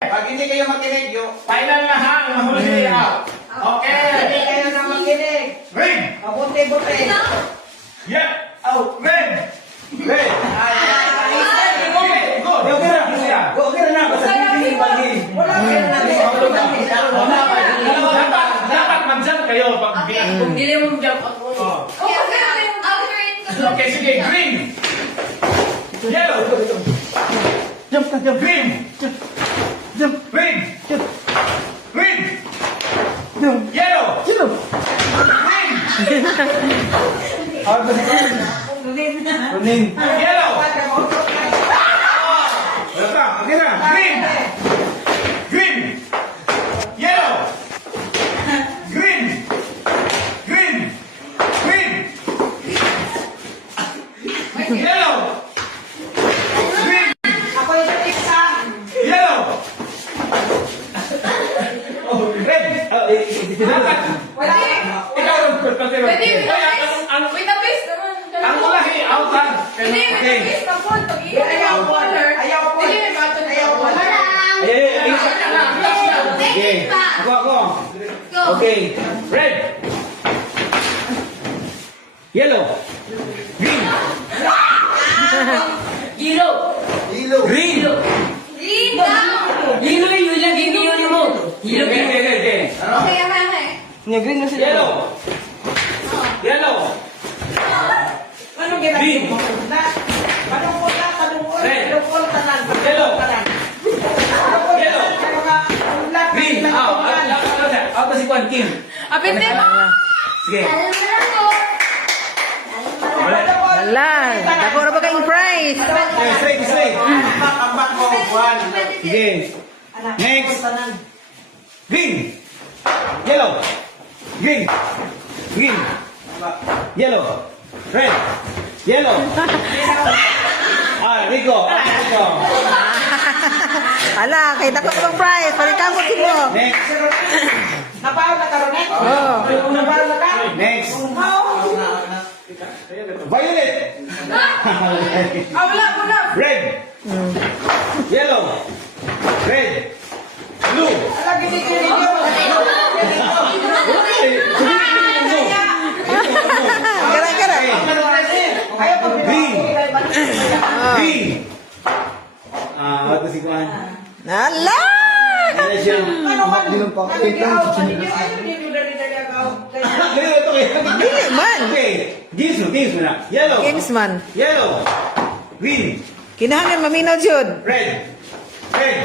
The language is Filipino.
Pag hindi kayo makinig, Final na ha, mahuli out. Okay. Hindi kayo na makinig. Ring. Mabuti-buti. Yeah. Out. Ring. Ring. Go. Okay na. Basta hindi pagi. Wala kayo na. Dapat mag-jump kayo pag Kung dili mo jump ako. Okay, sige. Green. Yellow. Jump. Green. Jump. Green. Jump. Green. Jump. Yellow. Jump. Green. Ako si Kuning. Yellow. Wala pa. Okay na. Green. Green. Yellow. Green. Green. Green. Yellow. Green. Ako yung isa. Yellow. Oh, red. Wala. Ikaw ang pagkakita. Pwede, Ang wait a base naman. ang ulahi, out ka. Hindi, wait a base na po. Ayaw color. Ayaw po. Hindi, may button. Ayaw po. Okay. Ako. Go. Okay. Red. Yellow. Green. Yellow. Green. Green down. Yellow yung lagi niyo mo. Yellow. Okay. Okay, okay. Green na sila. Yellow. Yellow. Ano ginagawa Green. mo? Panungkol na, panungkol. Red. Panungkol tanan. Yellow. Yellow. Green. Out na si Juan Kim. Apente mo. Sige. Wala. Dako na ba kayong prize? Straight. Ambak mo, Juan. Sige. Next. Green. Yellow. Green. Green. Yellow. Red. Yellow. Rico. Ala, kay dako na bang prize? Palikamot mo. Next. Napaw na karon eh. Oh. Napaw na ka. Next. Oh. Violet. Wala. Red. Yellow. Red. Blue. Lagi ni Kirinyo. Gara. Ayaw pag Green. Green. Green. Ito si Juan. Ala! Ano siya? Ano man? Ito kayo. Dili man. Okay. Games mo na. Yellow. Games man. Yellow. Green. Kinahanglan maminaw jud. Red. Red.